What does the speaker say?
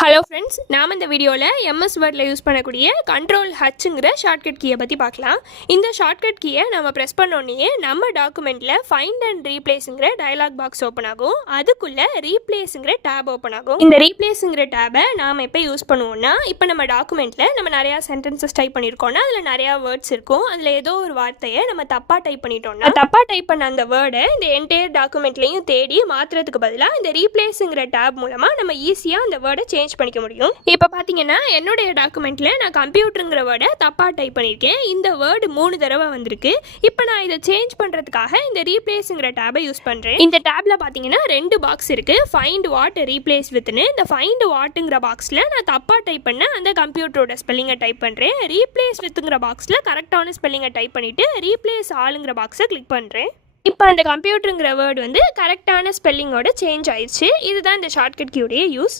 Hello friends, நாம் இந்த வீடியோவில் எம்எஸ் வேர்டில் யூஸ் பண்ணக்கூடிய கண்ட்ரோல் ஹச்சுங்கிற ஷார்ட்கட் கீயை பற்றி பார்க்கலாம். இந்த ஷார்ட்கட் கீயை நம்ம ப்ரெஸ் பண்ணோன்னே நம்ம டாக்குமெண்ட்டில் ஃபைண்ட் அண்ட் ரீப்ளேஸுங்கிற டயலாக் பாக்ஸ் ஓப்பன் ஆகும். அதுக்குள்ளே ரீப்ளேஸுங்கிற டேப் ஓப்பன் ஆகும். இந்த ரீப்ளேஸுங்கிற டேபை நாம் எப்போ யூஸ் பண்ணுவோம்னா, இப்போ நம்ம டாக்குமெண்ட்டில் நம்ம நிறையா சென்டென்சஸ் டைப் பண்ணியிருக்கோம்னா அதில் நிறையா வேர்ட்ஸ் இருக்கும். அதில் ஏதோ ஒரு வார்த்தையை நம்ம தப்பாக டைப் பண்ணிட்டோம்னா, தப்பாக டைப் பண்ண அந்த வேர்டை இந்த என்டையர் டாக்குமெண்ட்லையும் தேடி மாற்றுறதுக்கு பதிலாக இந்த ரீப்ளேஸுங்கிற டேப் மூலமாக நம்ம ஈஸியாக அந்த வேர்டை சேஞ்ச் பண்ணிக்க முடியும். இப்போ பார்த்தீங்கன்னா என்னுடைய டாக்குமெண்ட்ல நான் கம்ப்யூட்டருங்கிற வேர்டை தப்பாக டைப் பண்ணியிருக்கேன். இந்த வேர்டு 3 தடவை வந்திருக்கு. இப்போ நான் இதை சேஞ்ச் பண்ணுறதுக்காக இந்த ரீப்ளேஸுங்கிற டேபை யூஸ் பண்ணுறேன். இந்த டேப்ல பார்த்தீங்கன்னா 2 பாக்ஸ் இருக்கு. ஃபைண்ட் வாட் ரீப்ளேஸ் வித்னு. இந்த ஃபைண்ட் வாட்டுங்கிற பாக்ஸில் நான் தப்பாக டைப் பண்ண அந்த கம்ப்யூட்டரோட ஸ்பெல்லிங்கை டைப் பண்ணுறேன். ரீப்ளேஸ் வித்துங்கிற பாக்ஸில் கரெக்டான ஸ்பெல்லிங்கை டைப் பண்ணிவிட்டு ரீப்ளேஸ் ஆளுங்கிற பாக்ஸை கிளிக் பண்ணுறேன். இப்போ அந்த கம்ப்யூட்டருங்கிற வேர்டு வந்து கரெக்டான ஸ்பெல்லிங்கோட சேஞ்ச் ஆயிடுச்சு. இதுதான் இந்த ஷார்ட்கட் கீயோடைய யூஸ்.